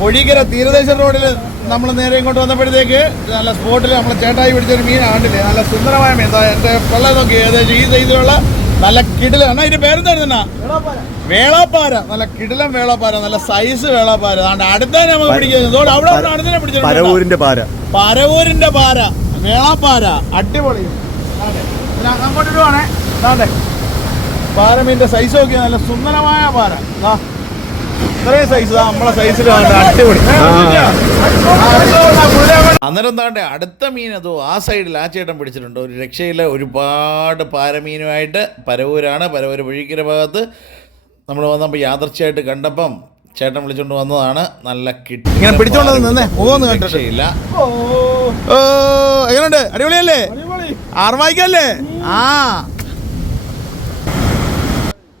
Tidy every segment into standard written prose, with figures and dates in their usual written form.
പൊഴിക്കര തീരദേശ റോഡിൽ നമ്മൾ നേരെ ഇങ്ങോട്ട് വന്നപ്പോഴത്തേക്ക് നല്ല സ്പോട്ടിൽ നമ്മൾ ചേട്ടായി പിടിച്ചൊരു മീനാണ് കണ്ടില്ലേ. നല്ല സുന്ദരമായ മീൻ. എൻ്റെ വെള്ളം നോക്കി ഏകദേശം ഈ സൈസിലുള്ള നല്ല കിടിലാണ്. അതിൻ്റെ പേരെന്തായിരുന്നാ? വേളാപ്പാര. നല്ല കിടിലം വേളാപ്പാര, നല്ല സൈസ് വേളാപ്പാര. അടുത്ത നമുക്ക് പിടിക്കുന്നത് അവിടെ അടുത്തന്നെ പിടിച്ചിട്ടുണ്ട്. പരവൂരിന്റെ പാര, വേളാപ്പാര, അടിപൊളി. അങ്ങോട്ട് ഇടുവാണേ. പാരമീൻ്റെ സൈസ് നോക്കിയാൽ നല്ല സുന്ദരമായ പാര. ഇത്രയും സൈസ് നമ്മളെ സൈസിൽ അടിപൊളി. അന്നേരം എന്താണ്ട് അടുത്ത മീൻ അതോ ആ സൈഡിൽ ആ ചേട്ടൻ പിടിച്ചിട്ടുണ്ട്. ഒരു രക്ഷയില്ല. ഒരുപാട് പാരമീനുമായിട്ട് പരവൂരാണ്. പരവൂർ പൊഴിക്കര ഭാഗത്ത് നമ്മൾ വന്നപ്പോൾ യാദർച്ചയായിട്ട് കണ്ടപ്പം ചേട്ടൻ വിളിച്ചോണ്ട് വന്നതാണ്. നല്ല കിട്ടി ഇങ്ങനെ പിടിച്ചോണ്ട് നിന്നേ ഓന്ന് രക്ഷയില്ല. ഓ എങ്ങനെയുണ്ട്? അടിപൊളിയല്ലേ? ആർവായിക്കല്ലേ? ആ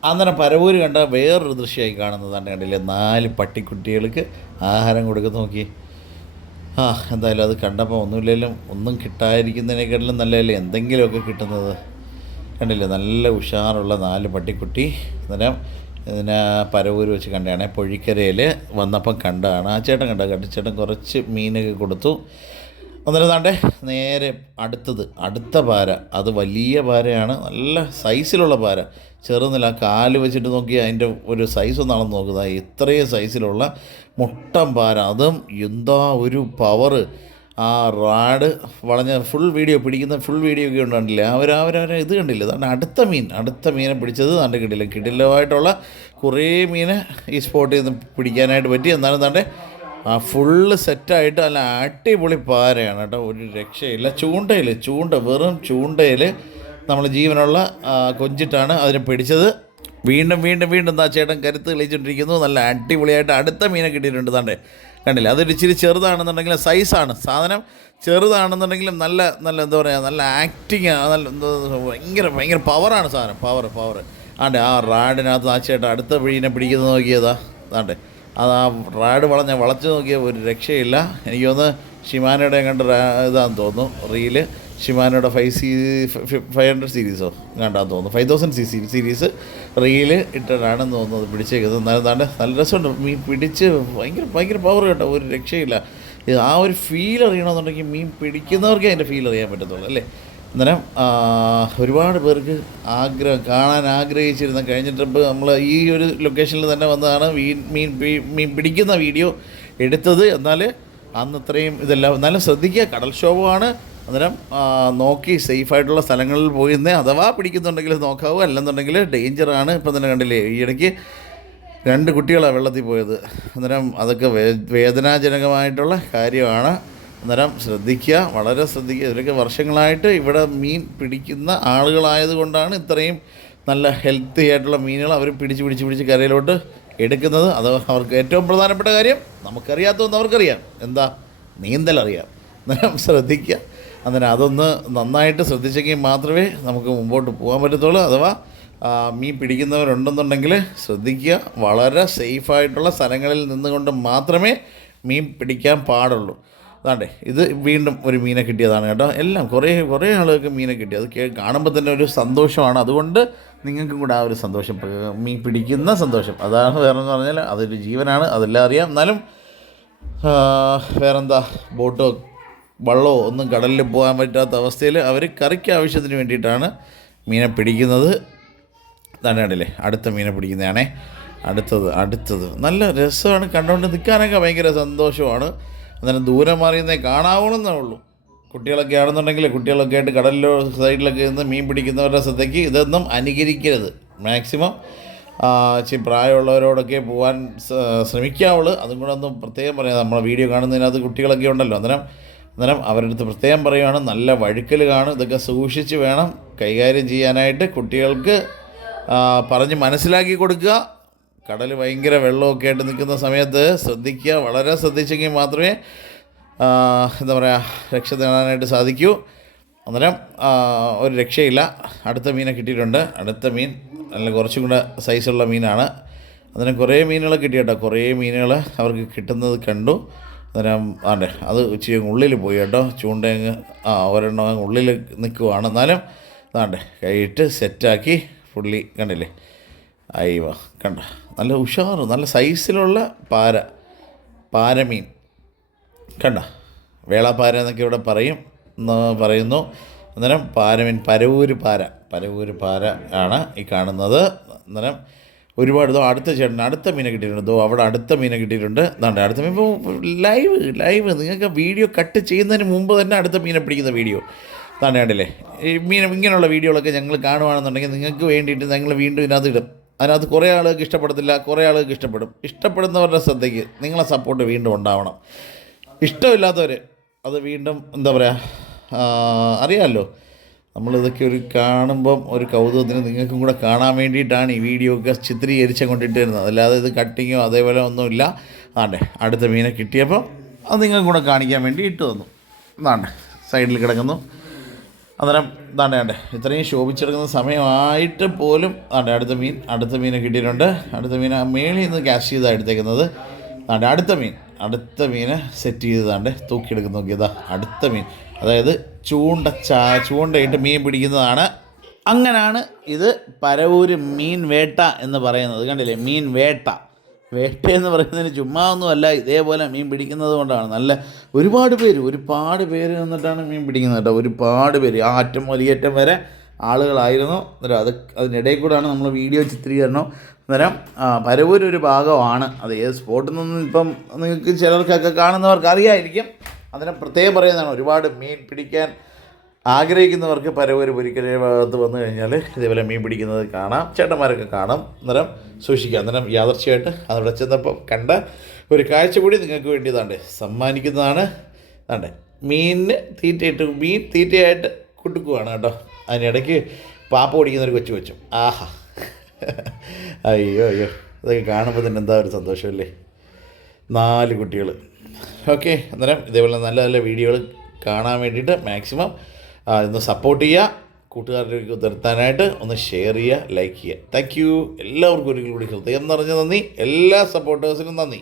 അന്നേരം പരവൂര് കണ്ട വേറൊരു ദൃശ്യമായി കാണുന്നതാണ്. കണ്ടില്ലേ, 4 പട്ടിക്കുട്ടികൾക്ക് ആഹാരം കൊടുക്കുന്ന നോക്കി. എന്തായാലും അത് കണ്ടപ്പോൾ ഒന്നുമില്ലെങ്കിലും ഒന്നും കിട്ടാതിരിക്കുന്നതിനേക്കാട്ടിലും നല്ലതല്ലേ എന്തെങ്കിലുമൊക്കെ കിട്ടുന്നത്. കണ്ടില്ലേ, നല്ല ഉഷാറുള്ള 4 പട്ടിക്കുട്ടി. അന്നേരം ഇതിനെ പരവൂര് വെച്ച് കണ്ടാണ്. പൊഴിക്കരയിൽ വന്നപ്പം കണ്ടതാണ്. ആ ചേട്ടൻ ചേട്ടൻ കുറച്ച് മീനൊക്കെ കൊടുത്തു. അന്നേരം താണ്ടെ നേരെ അടുത്ത പാര. അത് വലിയ പാരയാണ്, നല്ല സൈസിലുള്ള പാര. ചെറുന്നില്ല. കാല് വെച്ചിട്ട് നോക്കി അതിൻ്റെ ഒരു സൈസ് ഒന്നാണെന്ന് നോക്കുക. ഇത്രയും സൈസിലുള്ള മുട്ടൻ പാര. അതും എന്താ ഒരു പവറ്. ആ റാഡ് വളഞ്ഞ ഫുൾ വീഡിയോ ഒക്കെ ഉണ്ടല്ലേ. അവരെ ഇത് കണ്ടില്ല. അതാണ് അടുത്ത മീനെ പിടിച്ചത്. താണ്ടെ കിടിലമായിട്ടുള്ള കുറേ മീനെ ഈ സ്പോട്ടിൽ നിന്ന് പിടിക്കാനായിട്ട് പറ്റി. എന്നാലും താണ്ടെ ഫുള്ള് സെറ്റായിട്ട് നല്ല അടിപൊളി പാരയാണ് കേട്ടോ. ഒരു രക്ഷയില്ല. വെറും ചൂണ്ടയിൽ നമ്മൾ ജീവനുള്ള കൊഞ്ചിട്ടാണ് അതിനെ പിടിച്ചത്. വീണ്ടും എന്താ ചേട്ടൻ കരുത്ത് തെളിയിച്ചുകൊണ്ടിരിക്കുന്നു. നല്ല അടിപൊളിയായിട്ട് അടുത്ത മീനെ കിട്ടിയിട്ടുണ്ട്. താണ്ടെ കണ്ടില്ല. അതൊരു ഇച്ചിരി ചെറുതാണെന്നുണ്ടെങ്കിലും സൈസാണ് സാധനം. ചെറുതാണെന്നുണ്ടെങ്കിലും നല്ല എന്താ പറയുക, നല്ല ആക്ടിങ്, നല്ല ഭയങ്കര പവറാണ് സാധനം. പവർ ആണ്ടെ. ആ റാഡിനകത്ത് ആ ചേട്ടൻ അടുത്ത മീനെ പിടിക്കുന്നത് നോക്കിയതാ. താണ്ടെ അത് ആ റാഡ് വളച്ച് നോക്കിയ ഒരു രക്ഷയില്ല. എനിക്ക് തോന്നുന്നു ഷിമാനോയുടെ കണ്ട് ഇതാണെന്ന് തോന്നുന്നു. റീല് ഷിമാനോയുടെ 500 സീരീസോ കണ്ടാന്ന് തോന്നുന്നു. 5000 സീരീസ് റീല് ഇട്ടിട്ടാണെന്ന് തോന്നുന്നത് പിടിച്ചേക്കുന്നത്. എന്നാലും നല്ല രസമുണ്ട്. മീൻ പിടിച്ച് ഭയങ്കര പവർ കേട്ടോ. ഒരു രക്ഷയില്ല. ആ ഒരു ഫീൽ അറിയണമെന്നുണ്ടെങ്കിൽ മീൻ പിടിക്കുന്നവർക്കേ അതിൻ്റെ ഫീൽ അറിയാൻ പറ്റത്തുള്ളൂ അല്ലേ. അന്നേരം ഒരുപാട് പേർക്ക് കാണാൻ ആഗ്രഹിച്ചിരുന്ന കഴിഞ്ഞ ട്രിപ്പ് നമ്മൾ ഈ ഒരു ലൊക്കേഷനിൽ തന്നെ വന്നതാണ് മീൻ പിടിക്കുന്ന വീഡിയോ എടുത്തത്. എന്നാൽ അന്ന് ഇത്രയും ഇതെല്ലാം എന്നാലും ശ്രദ്ധിക്കുക. കടൽക്ഷോഭമാണ്. അന്നേരം നോക്കി സേഫായിട്ടുള്ള സ്ഥലങ്ങളിൽ പോയിരുന്നേ. അഥവാ പിടിക്കുന്നുണ്ടെങ്കിൽ നോക്കാവൂ, അല്ലെന്നുണ്ടെങ്കിൽ ഡേഞ്ചറാണ്. ഇപ്പം തന്നെ കണ്ടില്ലേ, ഈ ഇടയ്ക്ക് 2 കുട്ടികളാണ് വെള്ളത്തിൽ പോയത്. അന്നേരം അതൊക്കെ വേദനാജനകമായിട്ടുള്ള കാര്യമാണ്. അന്നേരം ശ്രദ്ധിക്കുക, വളരെ ശ്രദ്ധിക്കുക. ഇതിലൊക്കെ വർഷങ്ങളായിട്ട് ഇവിടെ മീൻ പിടിക്കുന്ന ആളുകളായത് കൊണ്ടാണ് ഇത്രയും നല്ല ഹെൽത്തി ആയിട്ടുള്ള മീനുകൾ അവർ പിടിച്ച് കരയിലോട്ട് എടുക്കുന്നത്. അത് അവർക്ക് ഏറ്റവും പ്രധാനപ്പെട്ട കാര്യം നമുക്കറിയാത്തതൊന്നും അവർക്കറിയാം. എന്താ? നീന്തലറിയാം. അന്നേരം ശ്രദ്ധിക്കുക. അന്നേരം അതൊന്ന് നന്നായിട്ട് ശ്രദ്ധിച്ചെങ്കിൽ മാത്രമേ നമുക്ക് മുമ്പോട്ട് പോകാൻ പറ്റത്തുള്ളൂ. അഥവാ മീൻ പിടിക്കുന്നവരുണ്ടെന്നുണ്ടെങ്കിൽ ശ്രദ്ധിക്കുക. വളരെ സേഫായിട്ടുള്ള സ്ഥലങ്ങളിൽ നിന്നുകൊണ്ട് മാത്രമേ മീൻ പിടിക്കാൻ പാടുള്ളൂ. അതാണ്ടേ ഇത് വീണ്ടും ഒരു മീനെ കിട്ടിയതാണ് കേട്ടോ. എല്ലാം കുറേ ആളുകൾക്ക് മീനെ കിട്ടി. അത് കാണുമ്പോൾ തന്നെ ഒരു സന്തോഷമാണ്. അതുകൊണ്ട് നിങ്ങൾക്കും കൂടെ ആ ഒരു സന്തോഷം, മീൻ പിടിക്കുന്ന സന്തോഷം, അതാണ്. വേറെന്ന് പറഞ്ഞാൽ അതൊരു ജീവനാണ്, അതെല്ലാം അറിയാം. എന്നാലും വേറെന്താ, ബോട്ടോ വള്ളമോ ഒന്നും കടലിൽ പോകാൻ പറ്റാത്ത അവസ്ഥയിൽ അവർ കറിക്ക് ആവശ്യത്തിന് വേണ്ടിയിട്ടാണ് മീനെ പിടിക്കുന്നത്. തന്നെ കണ്ടില്ലേ, അടുത്ത മീനെ പിടിക്കുന്നതാണേ. അടുത്തത് നല്ല രസമാണ്. കണ്ടുകൊണ്ട് നിൽക്കാനൊക്കെ ഭയങ്കര സന്തോഷമാണ്. അന്നേരം ദൂരം മാറിയെന്നേ കാണാവണമെന്നേ ഉള്ളൂ. കുട്ടികളൊക്കെ ആണെന്നുണ്ടെങ്കിൽ കുട്ടികളൊക്കെ ആയിട്ട് കടലിലോ സൈഡിലൊക്കെ നിന്ന് മീൻ പിടിക്കുന്നവരുടെ ശ്രദ്ധയ്ക്ക് ഇതൊന്നും അനുകരിക്കരുത്. മാക്സിമം പ്രായമുള്ളവരോടൊക്കെ പോകാൻ ശ്രമിക്കാവുള്ളൂ. അതും കൂടെ ഒന്ന് പ്രത്യേകം പറയാം. നമ്മളെ വീഡിയോ കാണുന്നതിനകത്ത് കുട്ടികളൊക്കെ ഉണ്ടല്ലോ. അന്നേരം അവരുടെ അടുത്ത് പ്രത്യേകം പറയുകയാണ്, നല്ല വഴുക്കൽ കാണും, ഇതൊക്കെ സൂക്ഷിച്ച് വേണം കൈകാര്യം ചെയ്യാനായിട്ട്. കുട്ടികൾക്ക് പറഞ്ഞ് മനസ്സിലാക്കി കൊടുക്കുക. കടൽ ഭയങ്കര വെള്ളമൊക്കെ ആയിട്ട് നിൽക്കുന്ന സമയത്ത് ശ്രദ്ധിക്കുക. വളരെ ശ്രദ്ധിച്ചെങ്കിൽ മാത്രമേ എന്താ പറയുക, രക്ഷ നേടാനായിട്ട് സാധിക്കൂ. അന്നേരം ഒരു രക്ഷയില്ല. അടുത്ത മീനെ കിട്ടിയിട്ടുണ്ട്. അടുത്ത മീൻ നല്ല കുറച്ചും കൂടെ സൈസുള്ള മീനാണ്. അന്നേരം കുറേ മീനുകൾ കിട്ടി കേട്ടോ. കുറേ മീനുകൾ അവർക്ക് കിട്ടുന്നത് കണ്ടു. അന്നേരം അത് ഇച്ചിരി ഉള്ളിൽ പോയി കേട്ടോ. ചൂണ്ടയങ്ങ് ഒരെണ്ണം ഉള്ളിൽ നിൽക്കുവാണ്. എന്നാലും കൈയിട്ട് സെറ്റാക്കി പുള്ളി കണ്ടില്ലേ. അയ്യോ കണ്ട, നല്ല ഉഷാറ്, നല്ല സൈസിലുള്ള പാര. പാരമീൻ കണ്ട, വേളാപ്പാര എന്നൊക്കെ ഇവിടെ പറയുന്നു. അന്നേരം പാരമീൻ, പരവൂര് പാര ആണ് ഈ കാണുന്നത്. അന്നേരം ഒരുപാട് അടുത്ത ചേട്ടൻ അടുത്ത മീനെ കിട്ടിയിട്ടുണ്ട്. അവിടെ അടുത്ത മീനെ കിട്ടിയിട്ടുണ്ട്. അതാണ്ട് അടുത്ത മീൻ ഇപ്പോൾ ലൈവ് നിങ്ങൾക്ക് വീഡിയോ കട്ട് ചെയ്യുന്നതിന് മുമ്പ് തന്നെ അടുത്ത മീനെ പിടിക്കുന്ന വീഡിയോ അതാണ് കണ്ടില്ലേ. ഈ ഇങ്ങനെയുള്ള വീഡിയോകളൊക്കെ ഞങ്ങൾ കാണുകയാണെന്നുണ്ടെങ്കിൽ നിങ്ങൾക്ക് വേണ്ടിയിട്ട് ഞങ്ങൾ വീണ്ടും ഇതിനകത്ത് ഇടും. അതിനകത്ത് കുറേ ആളുകൾക്ക് ഇഷ്ടപ്പെടത്തില്ല, കുറേ ആളുകൾക്ക് ഇഷ്ടപ്പെടും. ഇഷ്ടപ്പെടുന്നവരുടെ ശ്രദ്ധയ്ക്ക് നിങ്ങളെ സപ്പോർട്ട് വീണ്ടും ഉണ്ടാവണം. ഇഷ്ടമില്ലാത്തവർ അത് വീണ്ടും എന്താ പറയുക, അറിയാമല്ലോ, നമ്മളിതൊക്കെ ഒരു കാണുമ്പം ഒരു കൗതുകത്തിന് നിങ്ങൾക്കും കൂടെ കാണാൻ വേണ്ടിയിട്ടാണ് ഈ വീഡിയോ ഒക്കെ ചിത്രീകരിച്ച് കൊണ്ടിട്ട് വരുന്നത്. അല്ലാതെ ഇത് കട്ടിങ്ങോ അതേപോലെ ഒന്നുമില്ല. അതാണ്ടേ അടുത്ത മീനെ കിട്ടിയപ്പം അത് നിങ്ങൾക്കും കൂടെ കാണിക്കാൻ വേണ്ടി ഇട്ട് തന്നു. അതാണ്ട് സൈഡിൽ കിടക്കുന്നു. അന്നേരം ഇതാണ്ട് ഇത്രയും ശോഭിച്ചെടുക്കുന്ന സമയമായിട്ട് പോലും അടുത്ത മീനെ കിട്ടിയിട്ടുണ്ട്. അടുത്ത മീൻ മേളിൽ നിന്ന് ക്യാഷ് ചെയ്താണ് എടുത്തേക്കുന്നത്. അടുത്ത മീനെ സെറ്റ് ചെയ്തതാണ്ട് തൂക്കിയെടുക്കുന്ന നോക്കിയതാ അടുത്ത മീൻ. അതായത് ചൂണ്ടയിട്ട് മീൻ പിടിക്കുന്നതാണ്. അങ്ങനെയാണ് ഇത് പരവൂര് മീൻ വേട്ട എന്ന് പറയുന്നത്. കണ്ടില്ലേ, മീൻ വേട്ടയെന്ന് പറയുന്നതിന് ചുമ്മാ ഒന്നുമല്ല, ഇതേപോലെ മീൻ പിടിക്കുന്നത് കൊണ്ടാണ്. ഒരുപാട് പേര് നിന്നിട്ടാണ് മീൻ പിടിക്കുന്നത് കേട്ടോ. ഒരുപാട് പേര്, ആ അറ്റം മുതൽ ഈ അറ്റം വരെ ആളുകളായിരുന്നു. അന്നേരം അതിനിടയിൽ കൂടെയാണ് നമ്മൾ വീഡിയോ ചിത്രീകരണം. അന്നേരം പരവൂർ ഒരു ഭാഗമാണ്. അത് ഏത് സ്പോട്ടിൽ നിന്നും ഇപ്പം നിങ്ങൾക്ക് ചിലർക്കൊക്കെ കാണുന്നവർക്ക് അറിയാമായിരിക്കും. അന്നേരം പ്രത്യേകം പറയുന്നതാണ്, ഒരുപാട് മീൻ പിടിക്കാൻ ആഗ്രഹിക്കുന്നവർക്ക് പരവൂർ പുരിക്കര ഭാഗത്ത് വന്നു കഴിഞ്ഞാൽ ഇതേപോലെ മീൻ പിടിക്കുന്നത് കാണാം. ചേട്ടന്മാരൊക്കെ കാണാം. അന്നേരം സൂക്ഷിക്കുക. അന്നേരം യാദർച്ഛയായിട്ട് അവിടെ ചെന്നപ്പം കണ്ട ഒരു കാഴ്ച കൂടി നിങ്ങൾക്ക് വേണ്ടിയതാണ്ട് സമ്മാനിക്കുന്നതാണ്. മീൻ തീറ്റയായിട്ട് കുട്ടുക്കുവാണ് കേട്ടോ. അതിനിടയ്ക്ക് പാപ്പ ഓടിക്കുന്നൊരു കൊച്ചു ആഹാ, അയ്യോ അതൊക്കെ കാണുമ്പോൾ തന്നെ എന്താ ഒരു സന്തോഷമല്ലേ. 4 കുട്ടികൾ. ഓക്കെ, അന്നേരം ഇതേപോലെ നല്ല നല്ല വീഡിയോകൾ കാണാൻ വേണ്ടിയിട്ട് മാക്സിമം ഒന്ന് സപ്പോർട്ട് ചെയ്യുക. കൂട്ടുകാരിലേക്ക് നിർത്താനായിട്ട് ഒന്ന് ഷെയർ ചെയ്യുക, ലൈക്ക് ചെയ്യുക. Thank you. എല്ലാവർക്കും ഒരിക്കൽ കൂടി ഹൃദയം നിറഞ്ഞ നന്ദി. എല്ലാ സപ്പോർട്ടേഴ്സിനും നന്ദി.